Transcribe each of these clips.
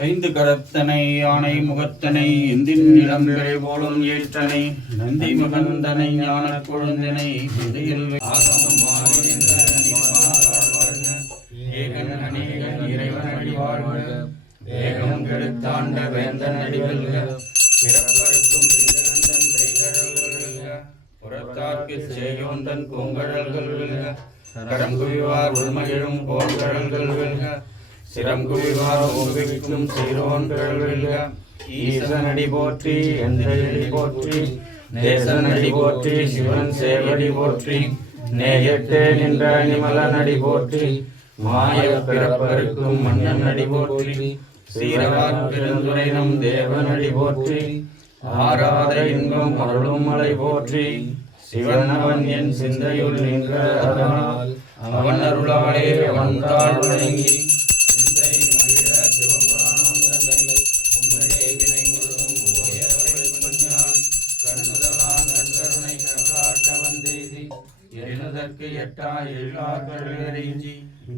ஐந்து கரத்தனை யானை முகத்தனை இந்தின் இளம்பிறை போலும் ஏற்றனை நந்தி மகந்தனை ஞான குழந்தனை ஏகன் அநேகன் இறைவன் அடிவாழ்க வேகம் கெடுத்தாண்ட வேந்தன் அடிவல்க பிறப்பருக்கும் சிந்தகந்தன் கைகழல்கள் புறத்தார்க்கு செய்யோந்தன் பூங்கழல்கள் வெல்க கரம் குவிவார் உள்மகிழும் போர்கழல்கள் வெல்க சிரம் குவிவார் ஓவிக்கும் சீரோன்கள் வெல்க ஈசனடி போற்றி எந்தடி போற்றி தேசனடி போற்றி சிவன் சேவடி போற்றி நேயத்தே நின்ற நிமலனடி போற்றி மாய பிறப்பருக்கும் மன்னன் அடி போற்றி சீரவார் பெருந்துரைனம் தேவனடி போற்றி ஆராத இன்பம் அருளும் மலை போற்றி சிவன் அவன் என் சிந்தையுள் நின்ற அதனால் அவன் அருளாலே அவன் தாழ் வணங்கி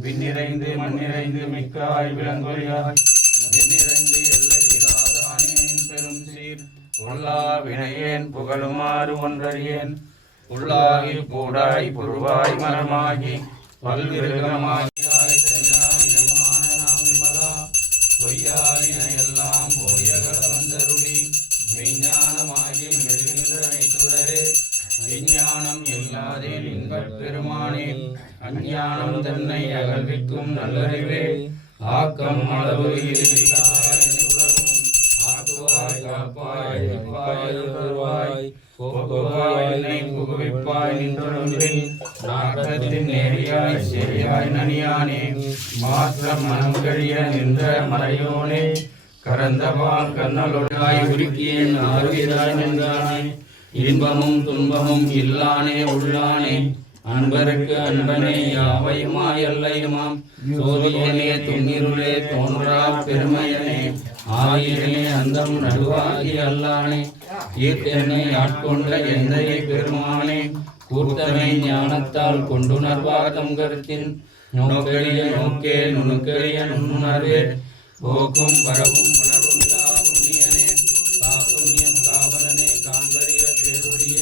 விண்ணிறைந்து மண்ணிறைந்து மிக்காய் விளங்கொழியாய் நிறைந்து எல்லை இராதானேன் பெரும் சீர் உள்ளா வினையேன் புகழுமாறு ஒன்றறியேன் உள்ளாகி கூடாய் புருவாய் மரமாகி பல்விருகமாகியாய் பொய்யாயினையெல்லாம் பொய்யகல வந்தருளி விஞ்ஞானமாகி மெழுகின்றனை சுடரே விஞ்ஞானம் எல்லாதே லிங்கப் பெருமானே அஞ்ஞானம் தன்னை அகழ்விக்கும் நல்லறிவே ஆக்கம் அளவு ஆக்குவாய் காப்பாய் வருவாய் போக்குவாய் புகுவிப்பாய் நின்றொன்றில் நாட்டத்தின் நேரியாய் செரியாய் நனியானே மாற்றம் மனம் கழிய நின்ற மறையோனே கரந்தபால் கண்ணலொடாய் உருக்கியேன் ஆறுகிறாய் நின்றானே இன்பமும் துன்பமும் இல்லானே உள்ளானே அன்பருக்கு அன்பனே யாவையுமாய் அல்லையுமாம் சோதியனே துன்னிருளே தோன்றா பெருமையனே ஆயிரனே அந்தம் நடுவாகி அல்லானே ஈர்த்தனை ஆட்கொண்ட எந்தையை பெருமானே கூர்த்தனை ஞானத்தால் கொண்டுணர்வாதம் கருத்தின் நோக்கெளிய நோக்கே நுணுக்கெளிய நுண்ணுணர்வே போக்கும் பரவும் உணர்வுமிலா புண்ணியனே காப்புண்ணியம் காவலனே காண்பறிய பேருடைய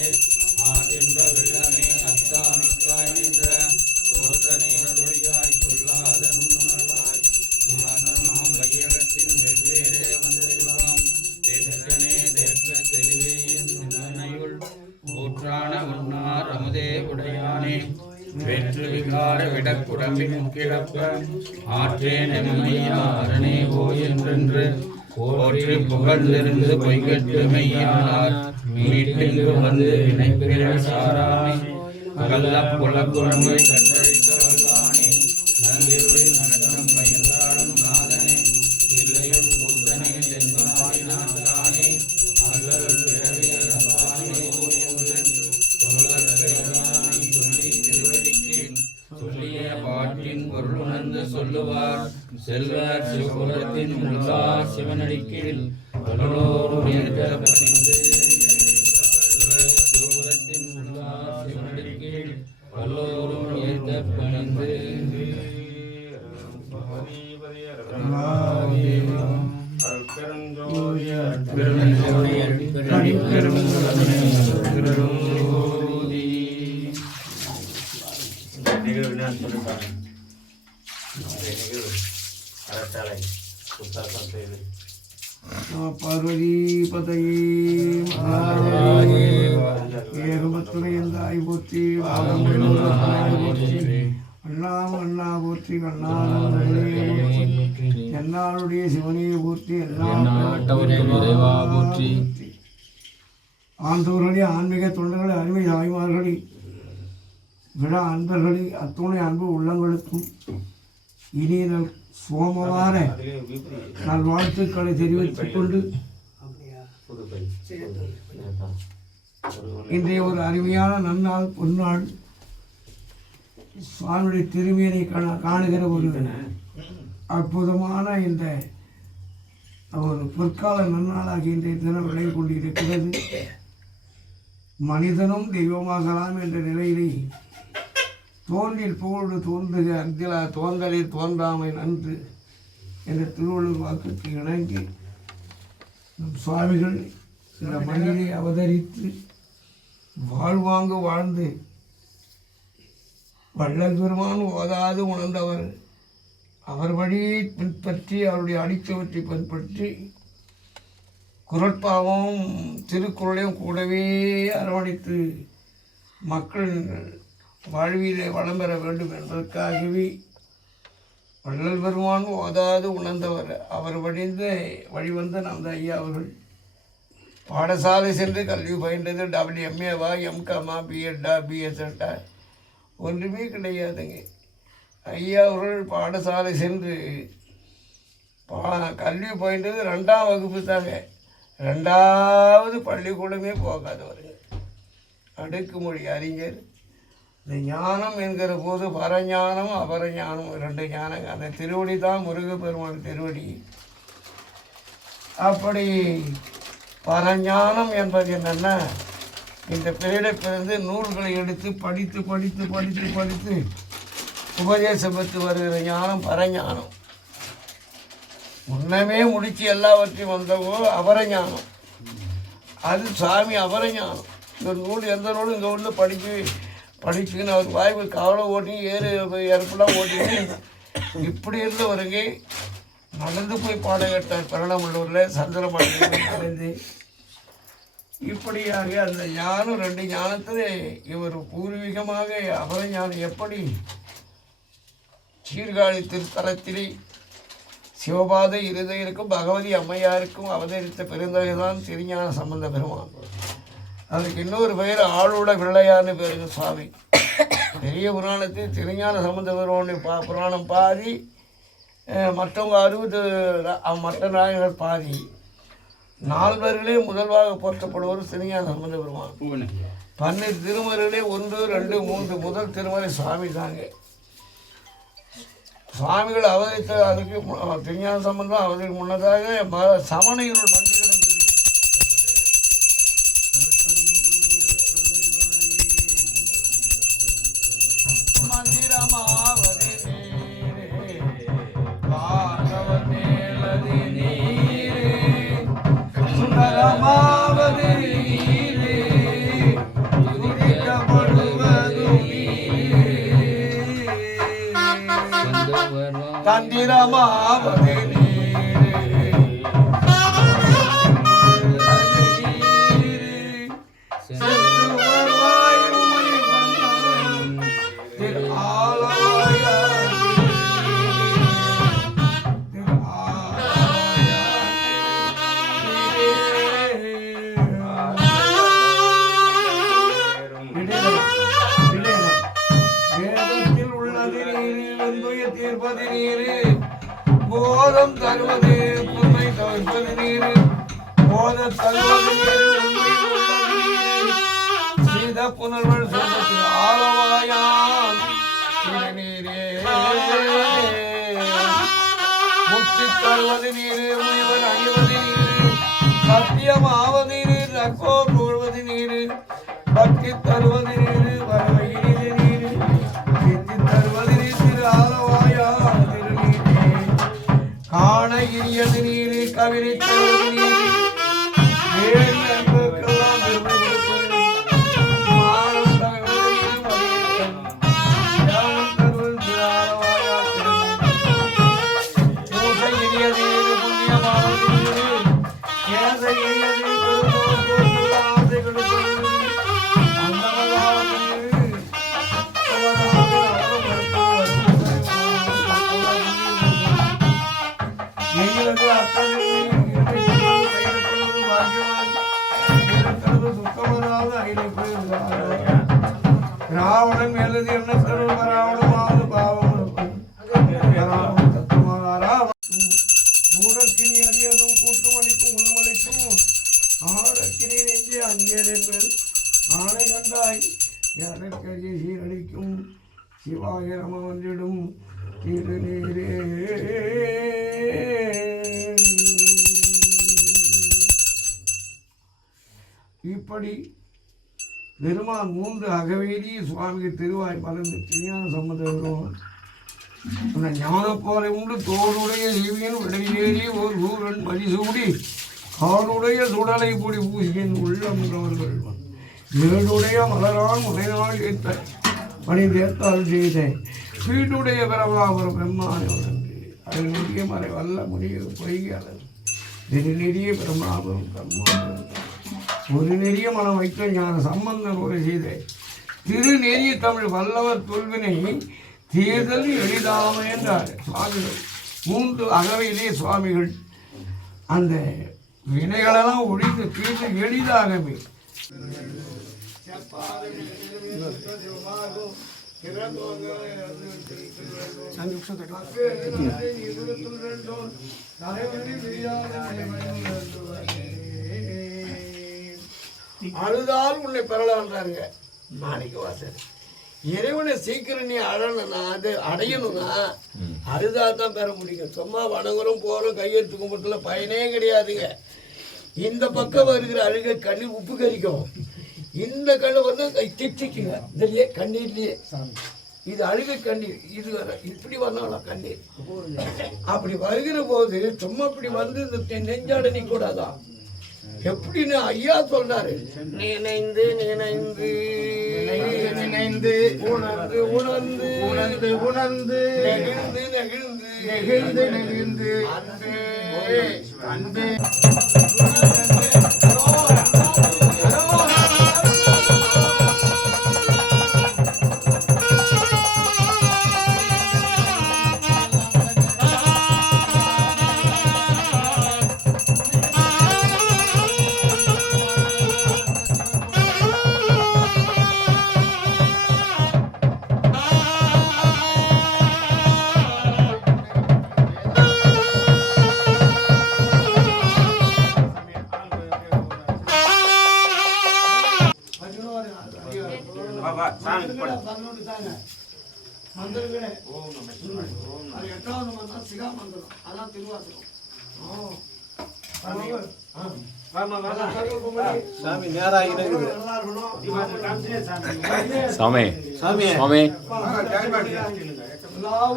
ஆதின்ற வெள்ளமே அத்தா மிக்காய் நின்ற சோதனை நடுழியாய் சொல்லாத நுண்ணுணர்வாய் மானமாம் வையகத்தின் வெவ்வேறே வந்திருவாம் தேர்க்கனே தேர்க்க தெளிவே என் உள்ளனையுள் ஊற்றான உன்னார் அமுதே உடையானே வெற்று விகார விடக்குடம்பின் கிடப்ப ஆற்றே நெம்மையா அரணே ஓ என்றென்று போற்றி புகழ்ந்திருந்து பொய்கட்டு மெய்யானார் மீட்டிங்கு வந்து வினைப்பிற சாராமே கள்ள புலக்குழம்பை கற்றழித்த வல்லானே நன்றிருளில் நட்டம் பயந்தாடும் நாதனே இல்லையும் கூத்தனே தென்பாய் நாட்டானே அகல் பிறவி அப்பானே ஓ என்று சொல்லற்கை சொல்லி திருவடிக்கு சொல்லிய பாட்டின் பொருளுணர்ந்து சொல்லுவார் செல்வர் சிவபுரத்தின் உள்ளா சிவனடிக்கீழ் பலரோரும் ஏற்க பணிந்து சிவபுரத்தின் உள்ளா சிவனடிக்கீழ் பலரோரும் ஏற்க பணிந்து பார்வதி பதையே ஏகபத்துறையந்தாய் போற்றி அண்ணாம் அண்ணா போற்றி கண்ணாம் என்னாளுடைய சிவனையை போற்றி போற்றி ஆண்டவர்களே ஆன்மீக தொண்டர்களே அருமை தாய்மார்களே விழா அன்பர்களே அத்துணை அன்பு உள்ளங்களுக்கும் இனிய சோமவார நல்வாழ்த்துக்களை தெரிவித்துக் கொண்டு இன்றைய ஒரு அருமையான நன்னாள் பொன்னாள் சுவாமியுடைய திருமையினை காணுகிற ஒரு அற்புதமான இந்த ஒரு பொற்கால நன்னாளாக இன்றைய தினம் விளங்கி கொண்டிருக்கிறது. மனிதனும் தெய்வமாகலாம் என்ற நிலையிலே தோன்றில் புகழ் தோன்றுக அந்திலா தோன்றலில் தோன்றாமை நன்று என்ற திருவள்ளுவர் வாக்குக்கு இணங்கி நம் சுவாமிகள் இந்த மண்ணிலே அவதரித்து வாழ்வாங்கு வாழ்ந்து வள்ளல் பெருமான் ஓதாது உணர்ந்தவர். அவர் வழியை பின்பற்றி அவருடைய அடிச்சவற்றை பின்பற்றி குரட்பாவும் திருக்குறளையும் கூடவே அரவணைத்து மக்கள் வாழ்விலே வளம் பெற வேண்டும் என்பதற்காகவே வள்ளல் பெருமான் ஓதாது உணர்ந்தவர். அவர் வழிவந்த நமது ஐயா அவர்கள் பாடசாலை சென்று கல்வி பயின்றது. WMAவா, MCOMா, BEdா, BSEdா ஒன்றுமே கிடையாதுங்க. ஐயா அவர்கள் பாடசாலை சென்று கல்வி பயின்றது 2ஆம் வகுப்பு தாங்க. 2வது பள்ளிக்கூடமே போகாதவர்கள். அடுக்குமொழி அறிஞர். இந்த ஞானம் என்கிற போது பரஞானம் அபரஞானம் 2 ஞானங்க. அந்த திருவடி தான் முருகப்பெருமான் திருவடி. அப்படி பரஞானம் என்பது என்னென்னா, இந்த பிறப்பிலிருந்து நூல்களை எடுத்து படித்து படித்து படித்து படித்து உபதேசம் பெற்று வருகிற ஞானம் பரஞானம். முன்னமே முடித்து எல்லாவற்றையும் வந்தவோ அபரஞானம். அது சாமி அபரஞானம். இந்த நூல் எந்த நூலும் இங்கே உள்ள படிச்சுன்னு அவர் வாய்ப்பு கவலை ஓட்டி ஏற்பெல்லாம் ஓட்டின்னு இப்படி இருந்த வருகை நடந்து போய் பாடம் கேட்டார் பெரணமல்லூரில் சந்திரமண்டலம் கலந்து. இப்படியாக அந்த ஞானம் 2 ஞானத்தில் இவர் பூர்வீகமாக அபரஞானம் எப்படி சீர்காழி திருத்தலத்திலே சிவபாத இருதயருக்கும் பகவதி அம்மையாருக்கும் அவதரித்த பெருந்தகைதான் திருஞான சம்பந்த பெருமான். அதுக்கு இன்னொரு பெயர் ஆளோட பிள்ளையார்னு பேருங்க சுவாமி. பெரிய புராணத்தில் திருஞான சம்பந்த பெருமானுடைய புராணம் பாதி, மற்றவங்க 60 மற்ற நாயகர்கள் பாதி. 4 முதல்வாக போற்றப்படுவர் திருஞான சம்பந்த பெருமான். 12 திருமறைகளே 1, 2, 3 முதல் திருமறை சுவாமி தாங்க. சுவாமிகள் அவதரித்த அதுக்கு திருஞான சம்பந்தம் அவதற்கு முன்னதாக சமணையுள் மண்டி கிடந்தது. மந்திரமாவது நீரே பாகவர் மேலது நீரே சுந்தரமாவது நீரே துதிக்கப்படுவதும் தந்திரமாவது தீர்ப்பது நீரு போதம் தருவது புன்மை தவிர்ப்பது நீரு போத தருவது நீரு உண்மை உள்ளது நீரு சீத புனர்வள் சொல்வதில் ஆலவாயாம் நீரே முக்தி தருவது நீரு முனிவர் அணிவது நீரு சத்தியமாவது நீரு ரக்கோ கூழ்வது நீரு பக்தி தருவது நீரு வரவையிலே நீரு சித்தி தருவது நீரு ஆலவாயா திருநீரே காண இனியது நீரு கவிதை தருவது நீரு வேறு அன்புக்கெல்லாம் பெருமை கொடுப்பது மானம் தருவது நீரு யாவும் தருவது திரு ஆலவாயா திருநீரே பூசை இனியது நீரு புண்ணியமாவது நீரு கேசை இனியது ஆசை கொடுப்பது ராவணன் மேலது என்ன தருவ ராவணமாவது பாவம் ஊடற்கினி அறியதும் கூட்டுமளிக்கும் உணவளிக்கும் ஆடக்கினி நெஞ்சு அஞ்சேன் என்பது ஆணை கண்டாய் எனக்கரிய சீரழிக்கும் சிவாய நம வந்திடும் திருநீரே. இப்படி பெருமான் 3 அகவேதி சுவாமிக்கு திருவாய் மலர்ந்து திருஞான சம்பந்த பெருமான் அந்த ஞானப்பாறை உண்டு தோளுடைய தேவியன் விடையேறி ஓர் ஊரன் மதிசூடி காலுடைய சுடலை பொடி பூசியின் உள்ளவர்கள் ஏழுடைய மலரால் முறைநாள் ஏற்ற பணி தேர்த்தால் செய்த வீட்டுடைய பிரபாபுரம் பெம்மானை உணர்ந்து அது நெறிய மறை வல்ல முடிய பொய்யாளர் இது நெறிய பிரமாபுரம் பெம்மாபுரம் ஒரு நெறிய மனம் வைத்த ஞான சம்பந்தன் ஒரு செய்த திரு நெறிய தமிழ் வல்லவர் தொல்வினை தேர்தல் எளிதாமை என்றார் சுவாமிகள். 3 அகவையிலே சுவாமிகள் அந்த வினைகளெல்லாம் ஒழித்து தீர்ந்து எளிதாகவே அழுதால் உன்னை பெறலான்றாருங்க மாணிக்க வாசர். இறைவனை சீக்கிரம் நீ அழணும்னா அது அடையணும்னா அழுதா தான் பெற முடியும். சும்மா வணங்குறோம் போகிறோம் கையெழுத்து கும்பிட்டுல பயனே கிடையாதுங்க. இந்த பக்கம் வருகிற அழுகை கண்ணீர் உப்பு கறிக்கும், இந்த கண்ணு வந்து திட்டிக்குங்க இதுலயே கண்ணீர்லயே. இது அழுகை கண்ணீர், இது வர இப்படி வரணும் கண்ணீர். அப்படி வருகிற போது சும்மா இப்படி வந்து இந்த நெஞ்சாட நிற்கூடாதான். எப்படின்னு ஐயா சொல்றாரு, நினைந்து நினைந்து நினைந்து உணர்ந்து உணர்ந்து உணர்ந்து உணர்ந்து நெகிழ்ந்து நெகிழ்ந்து நெகிழ்ந்து நெகிழ்ந்து அன்பே அன்பே சாமி சாமி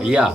ஐயா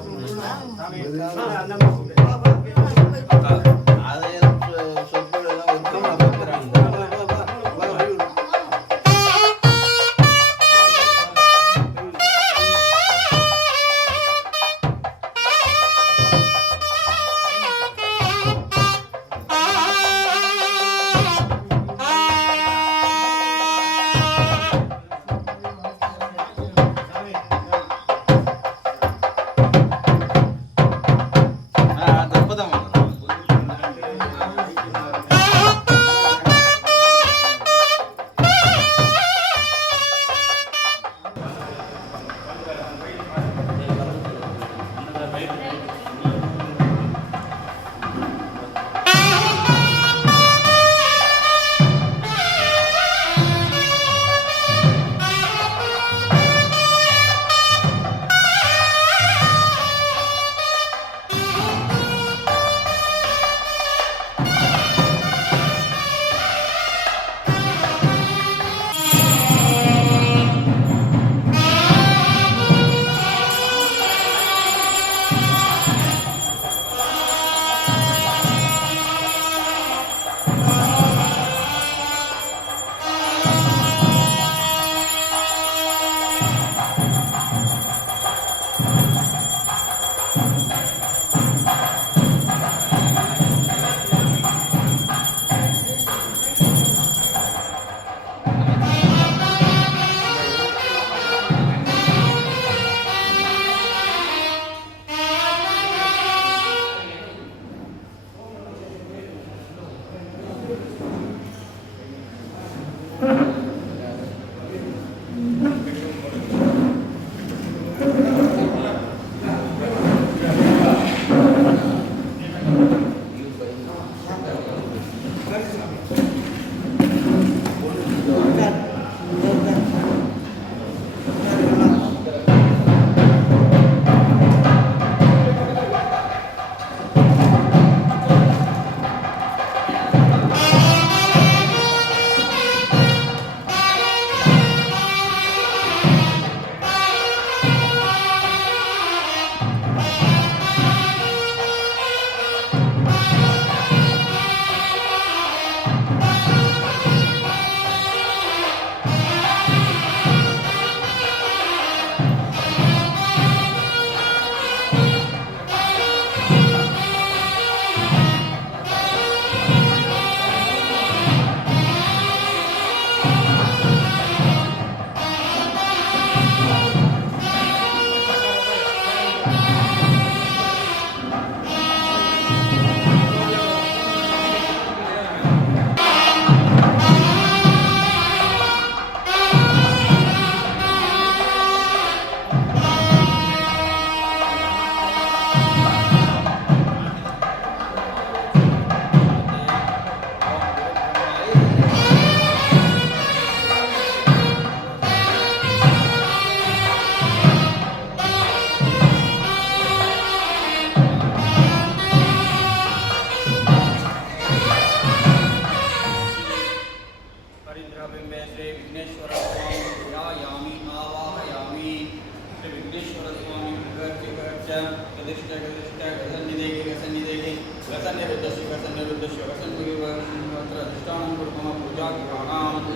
गदिष्ट गदिष्ट गसन्निदेहि गसन्निदेहि गसन्निरुद्धस्य गसन्निरुद्धस्य गसन्निरुद्धस्य अधिष्ठानं कुर्मः पूजाग्रहाणाम्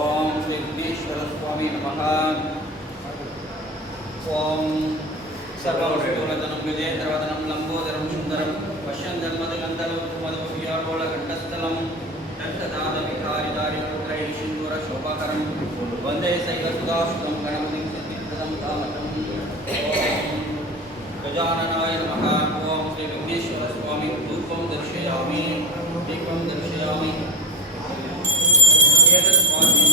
ओम श्री विघ्नेश्वर स्वामी नमः ओम सर्ववस्तुवदनं गजेन्द्रवदनं लंबोदरं सुन्दरं पश्यन्जन्मदिगन्धर्वमधुव्याकोलकण्ठस्थलं दन्तदातविकारिदारिपुत्रैः वन्दे शैवसुधासुतं गणपतिं सिद्धिप्रदं कामतं गजाननाय नमः ओम श्री विघ्नेश्वर स्वामी धूपं दर्शयामि दीपं दर्शयामि एतत् स्वाद्यं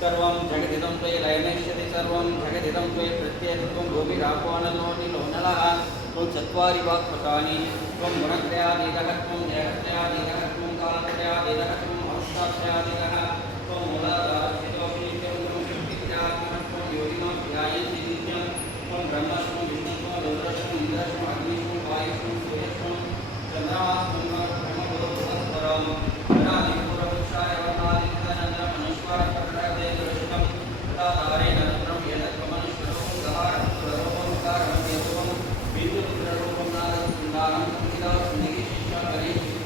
सर्वं जगदिदं त्वयि लयनश्यति सर्वं जगदिदं त्वयि प्रत्येकं भूमिरापवनलोनिलोनलः त्वं चत्वारि वाक्पथानि त्वं गुणत्रयादीतः त्वं देहत्रयादीतः त्वं कालत्रयादीतः त्वं अवस्थात्रयादीतः त्वं मूलाधारस्थितोऽपीत्यं त्वं शक्तित्यात्मनः त्वं योगिनो ध्यायन्ति नित्यं त्वं ब्रह्मस्वं विष्णुस्वं रुद्रस्वं इन्द्रस्वं अग्निस्वं वायुस्वं सूर्यस्वं चन्द्रमास्वं ब्रह्मगुरुपरस्परम् अनादिपूर्वपुरुषाय वर्णादित्यानन्तरम् अनुस्वारः विद्युत रूपम नारद सुंदरम संगीता संगीत शिष्य गणेश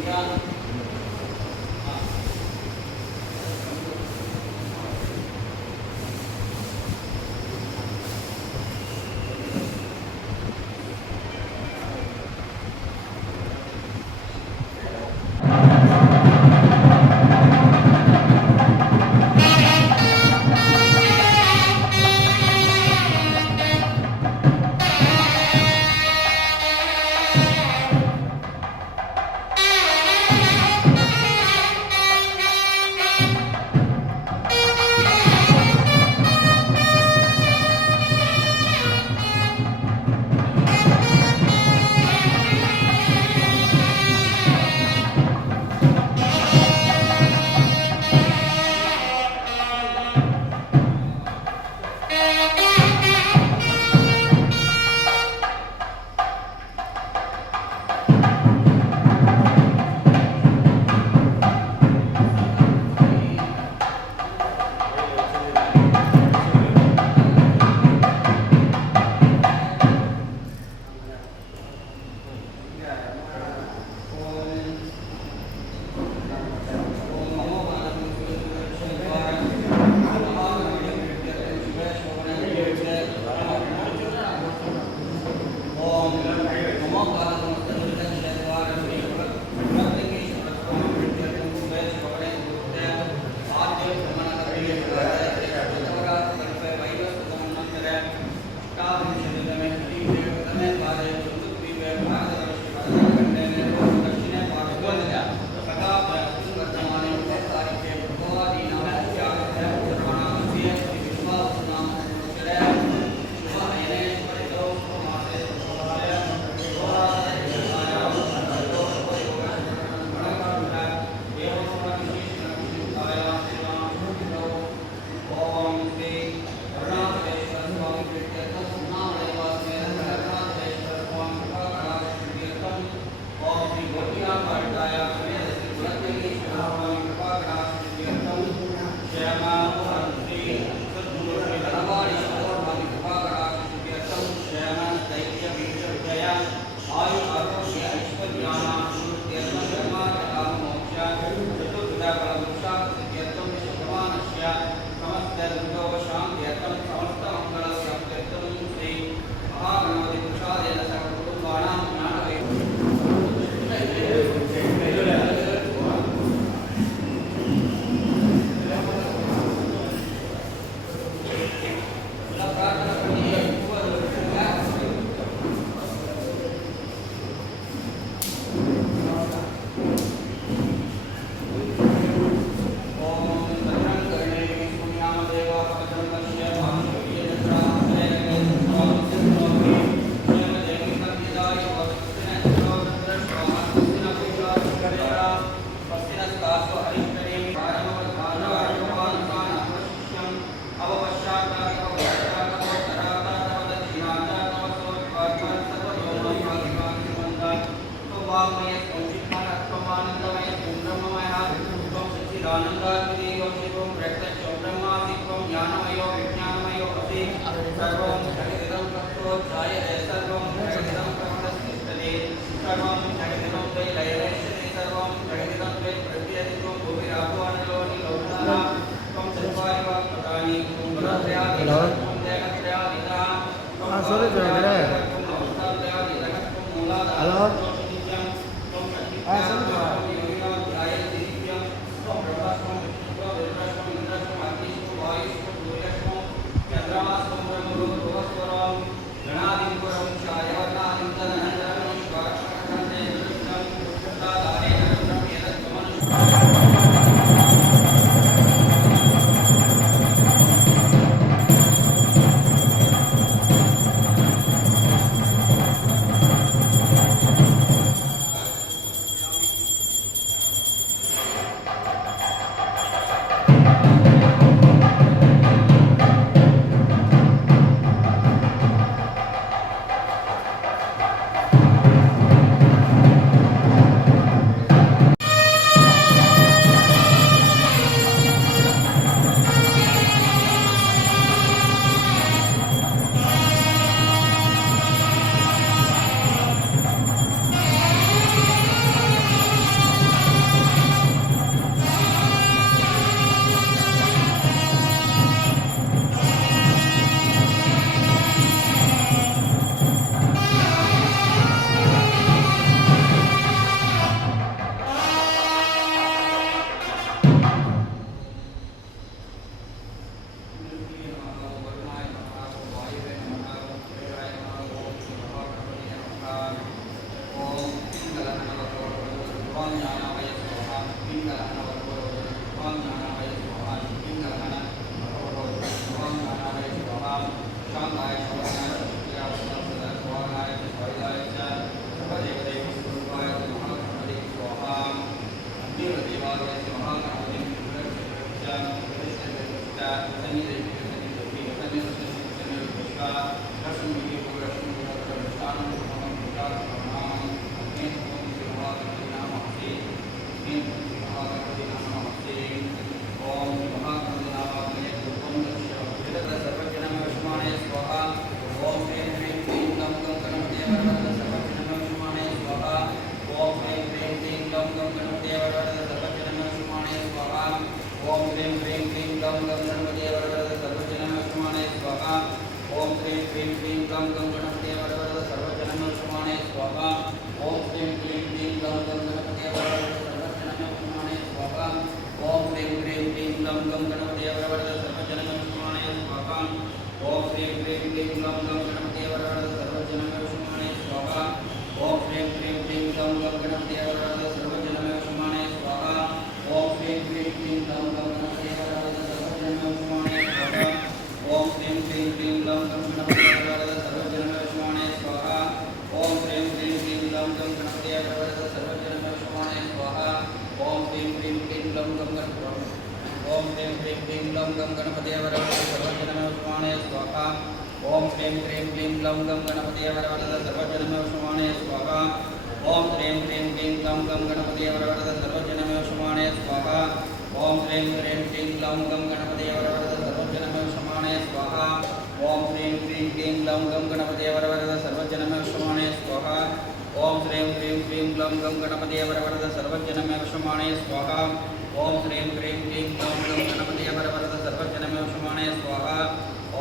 ओम श्रीं क्रीं क्लीं ग्लौं गं गणपतये वरवरद सर्वजनमे वशमानय स्वाहा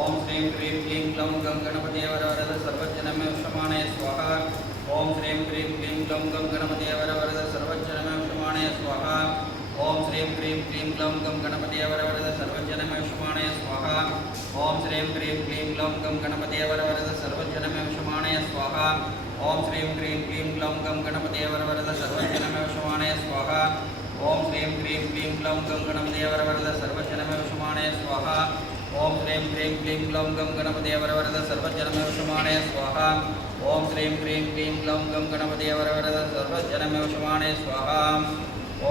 ओम श्रीं क्रीं क्लीं ग्लौं गं गणपतये वरवरद सर्वजनमे वशमानय स्वाहा ओम श्रीं क्रीं क्लीं ग्लौं गं गणपतये वरवरद सर्वजनमे वशमानय स्वाहा ओम श्रीं क्रीं क्लीं ग्लौं गं गणपतये वरवरद सर्वजनमे वशमानय स्वाहा ओम श्रीं क्रीं क्लीं ग्लौं गं गणपतये वरवरद सर्वजनमे वशमानय स्वाहा ओम श्रीं क्रीं क्लीं ग्लौं गं गणपतये वरवरद सर्वजनमे वशमानय स्वाहा ओम श्रीं क्रीं क्लीं ग्लौं गं गणपतये वरवरद सर्वजनमे वशमानय स्वाहा ओम श्रीं क्रीं क्लीं ग्लौं गं गणपतये वरवरद सर्वजनमे वशमानय स्वाहा ओम श्रीं क्रीं क्लीं ग्लौं गं गणपतये वरवरद सर्वजनमे वशमानय स्वाहा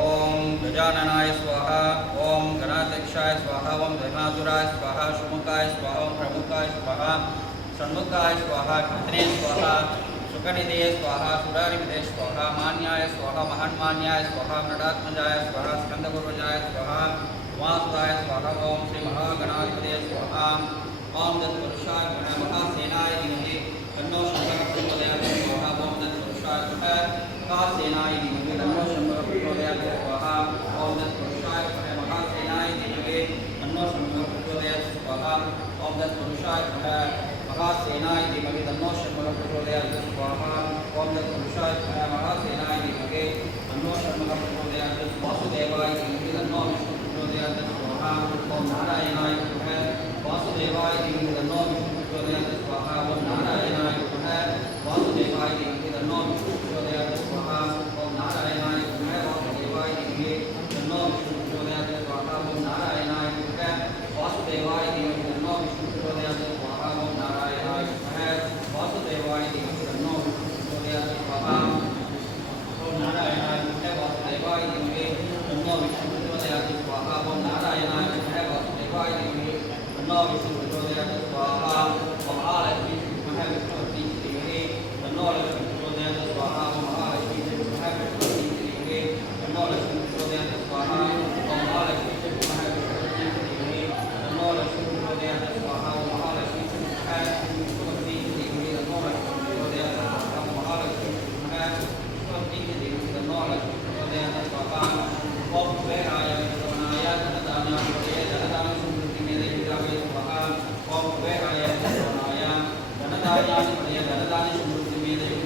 ओम गजाननाय स्वाहा ओम गणाध्यक्षाय स्वाहा ओम धर्मासुराय स्वाहा शुमुखाय स्वाहा ओम प्रमुखाय स्वाहा षण्मुखाय स्वाहा कृतने स्वाहा सुखनिधे स्वाहा सुरारिविदे स्वाहा मान्याय स्वाहा महान्मान्याय स्वाहा मृडात्मजाय स्वाहा स्कंदपूर्वजाय स्वाहा उमासुराय स्वाहा ओम श्री महागणाधिपते स्वाहा ओम तत्पुरुषाय महासेनाय धीमहि तन्नो शंकर प्रचोदयात् स्वाहा ओम तत्पुरुषाय महासेनाय धीमहि तन्नो शंकर प्रचोदयात् स्वाहा ओम तत्पुरुषाय महासेनाय धीमहि तन्नो शंकर प्रचोदयात् स्वाहा ओम तत्पुरुषाय महासेनाय धीमहि तन्नो शंकर प्रचोदयात् स्वाहा ओम तत्पुरुषाय महासेनाय धीमहि तन्नो शंकर प्रचोदयात् वासुदेवाय धीमहि तन्नो विष्णु प्रचोदयात् स्वाहा ओम नारायणाय नमः वासुदेवाय धीमहि तन्नो विष्णु प्रचोदयात् स्वाहा ओम नारायणाय नमः वासुदेवाय धीमहि तन्नो विष्णु प्रचोदयात् स्वाहा ओम नारायणाय नमः वासुदेवाय धीमहि तन्नो विष्णु प्रचोदयात् स्वाहा ओम नारायणाय नमः वासुदेवाय धीमहि तन्नो विष्णु प्रचोदयात् स्वाहा ओम नारायणाय नमः वासुदेवाय धीमहि तन्नो विष्णु प्रचोदयात् स्वाहा ओम नारायणाय नमः वासुदेवाय धीमहि तन्नो विष्णु प्रचोदयात् स्वाहा ओम नारायणाय नमः वासुदेवाय धीमहि तन्नो विष्णु प्रचोदयात् स्वाहा ओम महालक्ष्मी नमः विष्णुवती धीमहि तन्नो लक्ष्मी प्रचोदयात् स्वाहा ओम महालक्ष्मी नमः विष्णुवती धीमहि तन्नो लक्ष्मी प्रचोदयात् स्वाहा ओम महालक्ष्मी नमः विष्णुवती धीमहि तन्नो लक्ष्मी प्रचोदयात् स्वाहा ओम महालक्ष्मी नमः विष्णुवती धीमहि तन्नो लक्ष्मी प्रचोदयात् स्वाहा ओम महालक्ष्मी नमः विष्णुवती धीमहि तन्नो लक्ष्मी प्रचोदयात् स्वाहा ओम कुबेराय श्रवणाय धनदानाय धनदान समृद्धि में देवी स्वाहा ओम कुबेराय श्रवणाय धनदानाय धनदान समृद्धि में देवी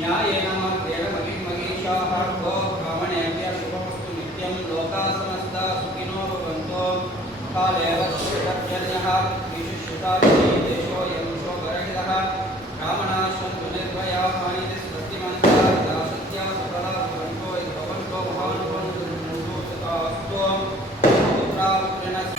न्यायेन मार्गेण महिषाः गो ब्राह्मणेभ्यः शुभमस्तु नित्यं लोकाः समस्ताः सुखिनो भवन्तु काले वर्षेभ्यः विशिष्टाः देशोऽयं शोभरहितः ब्राह्मणाः सन्तु निर्भयाः इति स्वस्तिमन्ताः दासत्या सकला भवन्तो इति भवन्तो महानुभावन्तु सुखास्तु पुत्रापुत्रिणः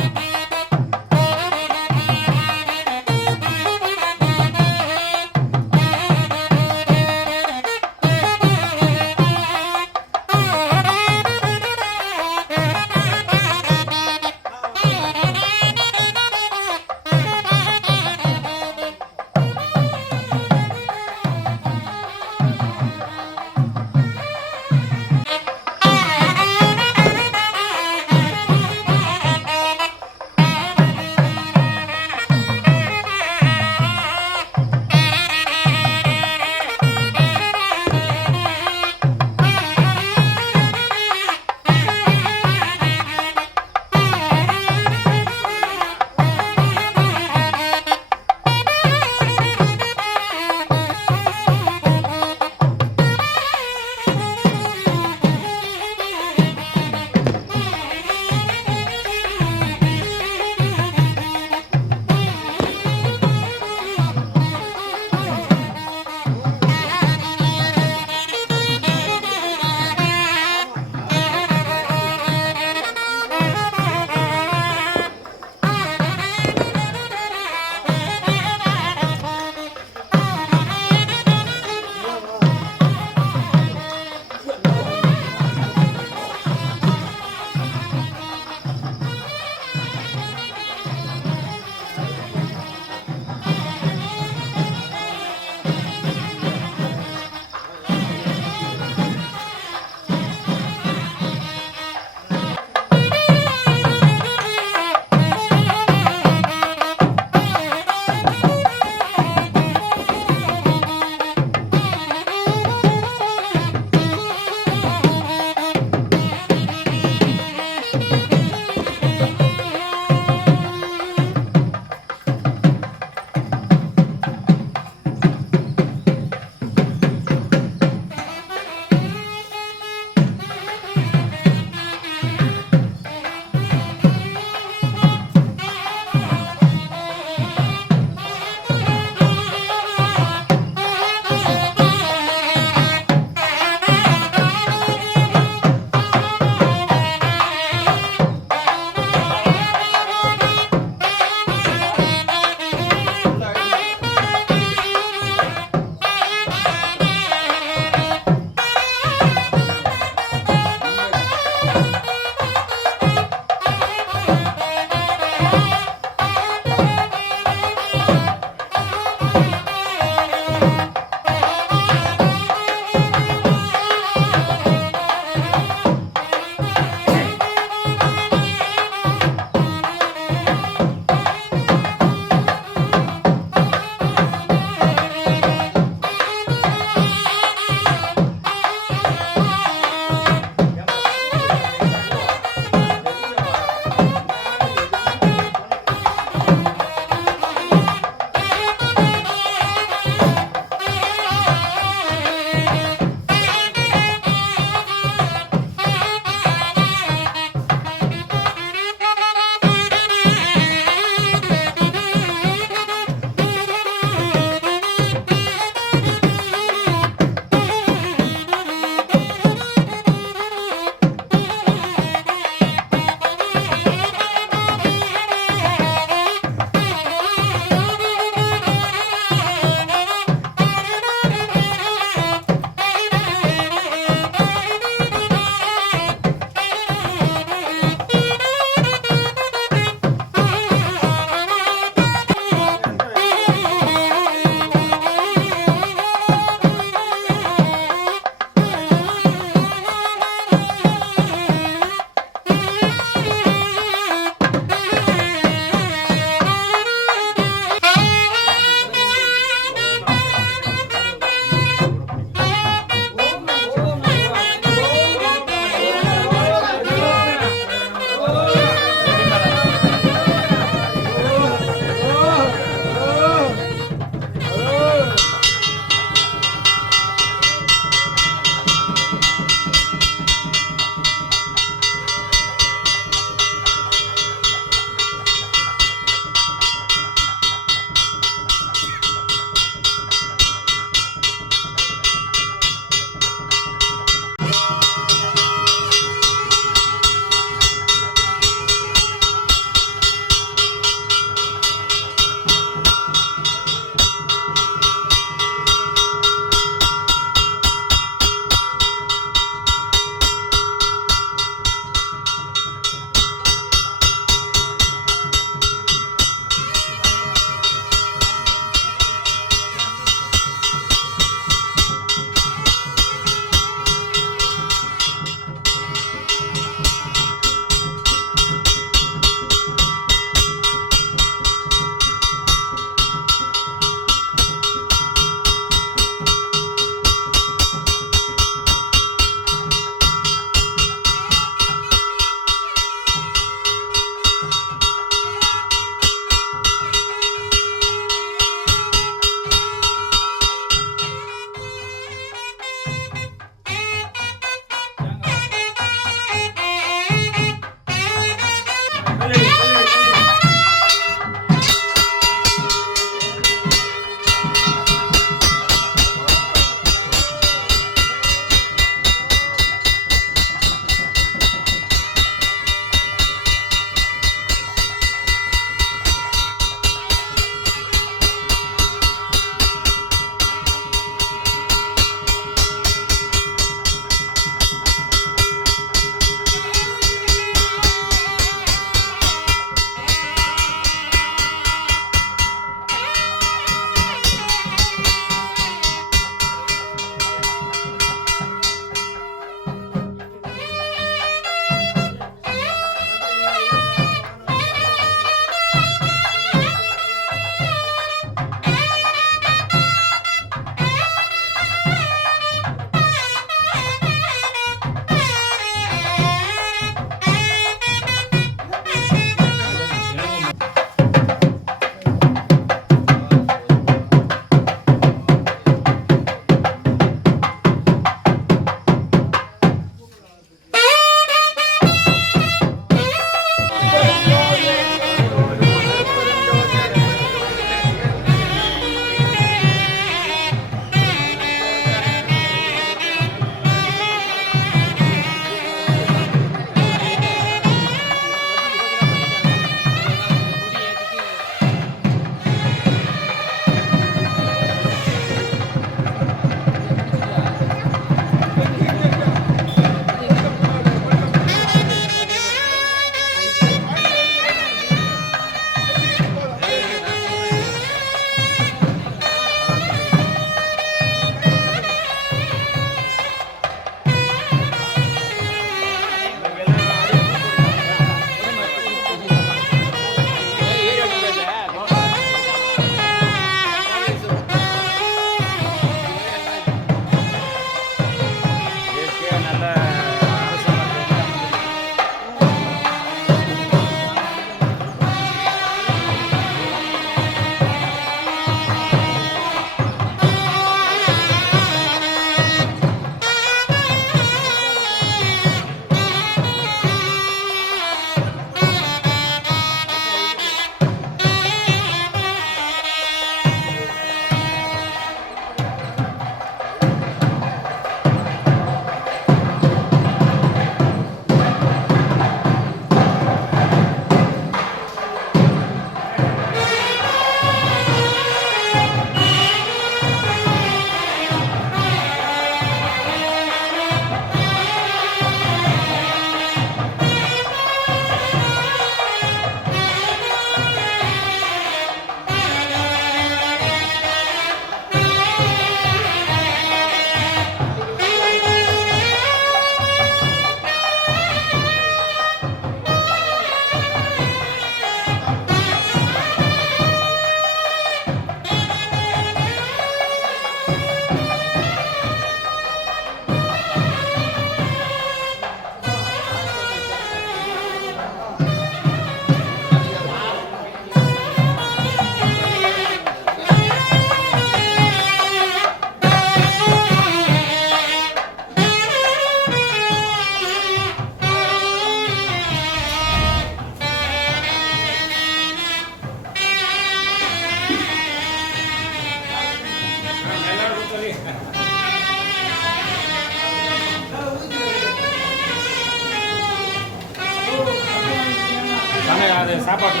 அது சாப்பாடு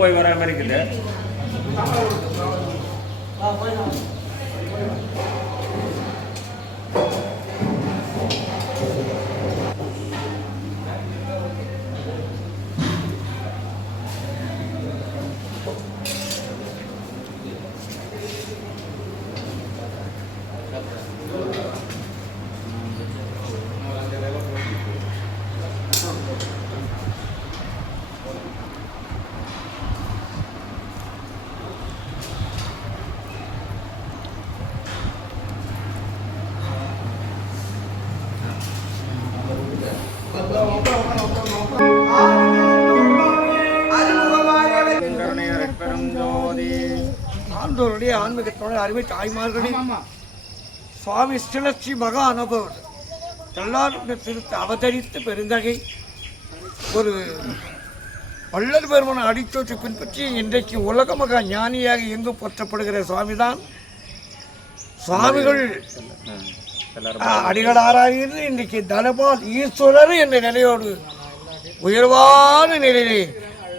போய் வர மாதிரி இருக்குது. ஆண்டோருடைய ஆன்மீகத்தோட அருமை தாய்மார்களுடைய சுவாமி ஸ்ரீலட்சுமி மகா அனுபவர் எல்லாருடைய திருத்த அவதரித்து பெருந்தகை ஒரு வள்ளல் பெருமனை அடித்தோற்று பின்பற்றி இன்றைக்கு உலக மகா ஞானியாக எங்கு போற்றப்படுகிற சுவாமிதான் சுவாமிகள் அடிகளாராகிறது. இன்றைக்கு தனபால் ஈஸ்வரர் என்ற நிலையோடு உயர்வான நிலையிலே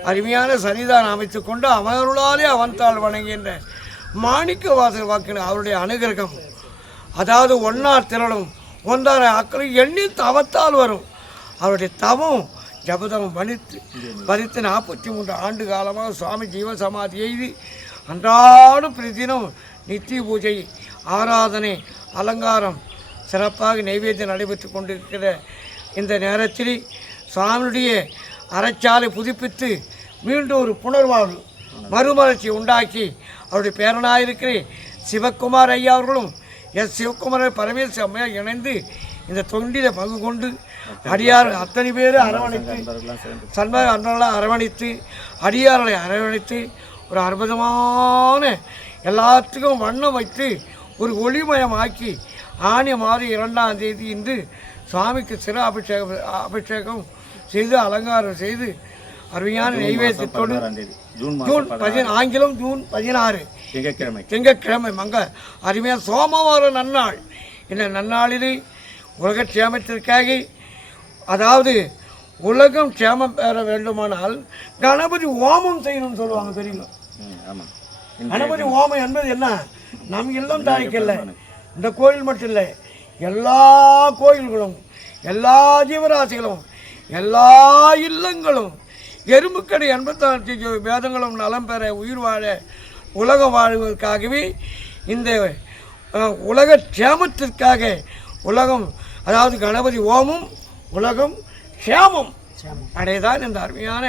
அருமையான சரிதான் அமைத்து கொண்டு அவர்களாலே அவன்தாள் வணங்குகின்ற மாணிக்க வாசல் வாக்கின அவருடைய அனுகிரகம், அதாவது ஒன்னார் திரளும் ஒன்றார அக்கறை எண்ணி தவத்தால் வரும். அவருடைய தவம் ஜபதம் பறித்து 43 ஆண்டு காலமாக சுவாமி ஜீவசமாதி எய்தி அன்றாடும் பிரதினம் நித்திய பூஜை ஆராதனை அலங்காரம் சிறப்பாக நைவேத்தியம் நடைபெற்று கொண்டிருக்கிற இந்த நேரத்தில் சுவாமியுடைய அறச்சாலை புதுப்பித்து மீண்டும் ஒரு புனர்வாழ்வு மறுமலர்ச்சி உண்டாக்கி அவருடைய பேரனாயிருக்கிற சிவக்குமார் ஐயா அவர்களும் சிவக்குமார் பரமேஸ்வர அம்மையார் இணைந்து இந்த தொண்டில் பங்கு கொண்டு அடியார் அத்தனை பேர் அரவணைத்து சண்பக அன்றெல்லாம் அரவணைத்து அடியார்களை அரவணைத்து ஒரு அற்புதமான எல்லாத்துக்கும் வண்ணம் வைத்து ஒரு ஒளிமயமாக்கி ஆனி மாதம் 2ஆம் தேதி இன்று சுவாமிக்கு சிறு அபிஷேகம் செய்து அலங்காரம் செய்து அருமையான நைவேத்தியத்தோடு ஆங்கிலம் ஜூன் 16 திங்கட்கிழமை மங்க அருமையான சோமவார நன்னாள். இந்த நன்னாளிலே உலக க்ஷேமத்திற்காக, அதாவது உலகம் க்ஷேமம் பெற வேண்டுமானால் கணபதி ஹோமம் செய்யணும்னு சொல்லுவாங்க தெரியுமா? கணபதி ஹோமம் என்பது என்ன? நம் இல்லம் தாய்க்கல்ல, இந்த கோயில் மட்டும் இல்லை, எல்லா கோயில்களும் எல்லா ஜீவராசிகளும் எல்லா இல்லங்களும் எறும்புக்கடை 84 வேதங்களும் நலம் பெற உயிர் வாழ உலகம் வாழ்வதற்காகவே இந்த உலக க்ஷேமத்திற்காக உலகம், அதாவது கணபதி ஓமும் உலகம் க்ஷேமம் அடையதான் இந்த அருமையான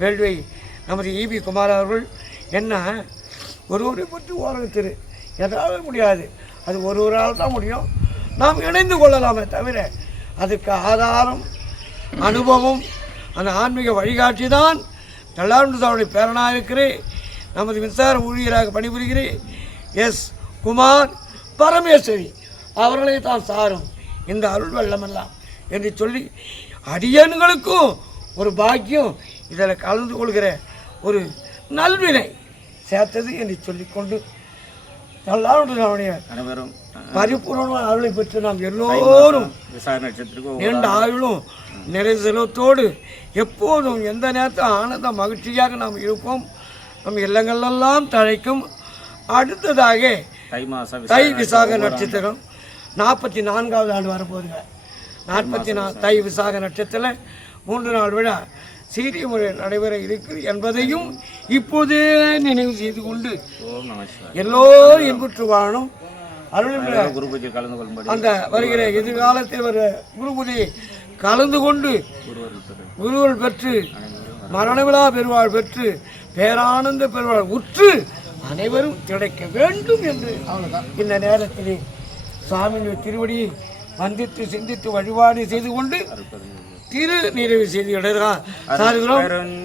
வேள்வை நமது ஈபி குமார் அவர்கள் என்ன ஒருவரை பற்றி ஓரத்திரு எதாலும் முடியாது, அது ஒருவரால் தான் முடியும். நாம் இணைந்து கொள்ளலாமே தவிர அதுக்கு ஆதாரம் அனுபவம் அந்த ஆன்மீக வழிகாட்டி தான். நல்லாருடைய பேரனாக இருக்கிறேன், நமது மின்சார ஊழியராக பணிபுரிகிறேன் குமார் பரமேஸ்வரி அவர்களை தான் சாரும் இந்த அருள் வெள்ளமெல்லாம் என்று சொல்லி அடியன்களுக்கும் ஒரு பாக்கியம் இதில் கலந்து கொள்கிற ஒரு நல்வினை சேர்த்தது என்று சொல்லிக்கொண்டு நல்லாருடைய அனைவரும் பரிபூர்ணமான அருளை பெற்று நாம் எல்லோரும் நீண்ட ஆயுளும் நிறைய செல்வத்தோடு எப்போதும் எந்த நேரத்தில் ஆனந்த மகிழ்ச்சியாக நாம் இருப்போம். நம் இல்லங்களெல்லாம் தழைக்கும். அடுத்ததாக தை விசாக நட்சத்திரம் 44வது ஆண்டு வரப்போகுதுங்க. 44 தை விசாக நட்சத்திரம் 3 நாள் விழா சீரிய முறை நடைபெற இருக்கு என்பதையும் இப்போதே நினைவு செய்து கொண்டு எல்லோரும் இன்புற்று வாழணும். அருள் அந்த வருகிற எதிர்காலத்தில் வர குருபூஜை கலந்து கொண்டு குருவல் பெற்று மரணவிழா பெருவாள் பெற்று பேரானந்த பெருவாள் உற்று அனைவரும் கிடைக்க வேண்டும் என்று இந்த நேரத்திலே சுவாமியின் திருவடியை வந்தித்து சிந்தித்து வழிபாடு செய்து கொண்டு திரு நிறைவு செய்து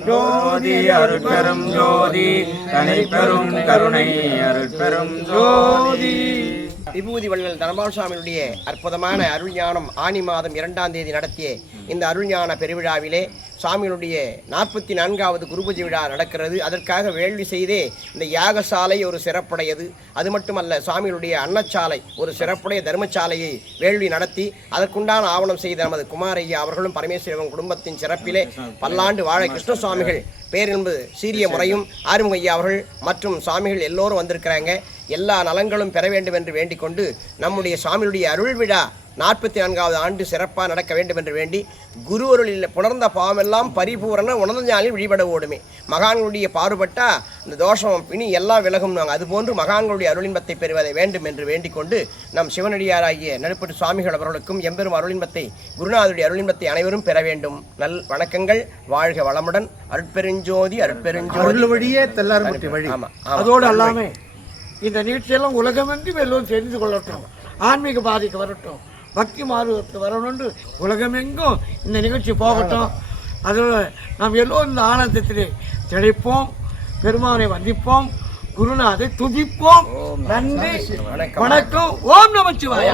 ஜோதி அருட்பெரும் ஜோதி தனிப்பெரும் கருணை அருட்பெரும் ஜோதி. விபூதி வள்ளல் தனபால் சுவாமியுடைய அற்புதமான அருள் ஞானம் ஆனி மாதம் 2ஆம் தேதி நடத்திய இந்த அருள் ஞான பெருவிழாவிலே சாமியினுடைய 44வது குருபூஜை விழா நடக்கிறது. அதற்காக வேள்வி செய்தே இந்த யாகசாலை ஒரு சிறப்புடையது. அது மட்டுமல்ல, சாமியினுடைய அன்னச்சாலை ஒரு சிறப்புடைய தர்மசாலையை வேள்வி நடத்தி அதற்குண்டான ஆவணம் செய்த நமது குமாரையா அவர்களும் பரமேஸ்வரன் குடும்பத்தின் சிறப்பிலே பல்லாண்டு வாழ கிருஷ்ண சுவாமிகள் பேரென்பு சீரிய முறையும் ஆறுமுக ஐயா அவர்கள் மற்றும் சாமிகள் எல்லோரும் வந்திருக்கிறாங்க. எல்லா நலங்களும் பெற வேண்டும் என்று வேண்டிக் கொண்டு நம்முடைய சுவாமியுடைய அருள் விழா 44வது ஆண்டு சிறப்பாக நடக்க வேண்டும் என்று வேண்டி குரு அருளில் புணர்ந்த பாவமெல்லாம் பரிபூரண உணர்ந்த ஞானில் வழிபட ஓடுமே. மகான்களுடைய பாடுபட்டா இந்த தோஷம் பிணி எல்லாம் விலகும்னாங்க. அதுபோன்று மகான்களுடைய அருளின்பத்தை பெறுவதை வேண்டும் என்று வேண்டிக் கொண்டு நம் சிவனடியாராகிய நடுப்பட்டு சுவாமிகள் அவர்களுக்கும் எம்பெரும் அருளின்பத்தை குருநாதருடைய அருளின்பத்தை அனைவரும் பெற வேண்டும். நல் வணக்கங்கள். வாழ்க வளமுடன். அருட்பெருஞ்சோதி அருட்பெருஞ்சோதி வழியே தெல்லார்பட்டி வழி. அதோடு எல்லாமே இந்த நிகழ்ச்சியெல்லாம் உலகமெங்கும் எல்லோரும் தெரிந்து கொள்ளட்டும், ஆன்மீக பாதைக்கு வரட்டும், பக்தி மார்க்கத்துக்கு வரணும்னு உலகமெங்கும் இந்த நிகழ்ச்சி போகட்டும். அதோட நாம் எல்லோரும் இந்த ஆனந்தத்திலே திளைப்போம், பெருமானை வந்திப்போம், குருநாதை துதிப்போம். நன்றி, வணக்கம். ஓம் நமச்சிவாய.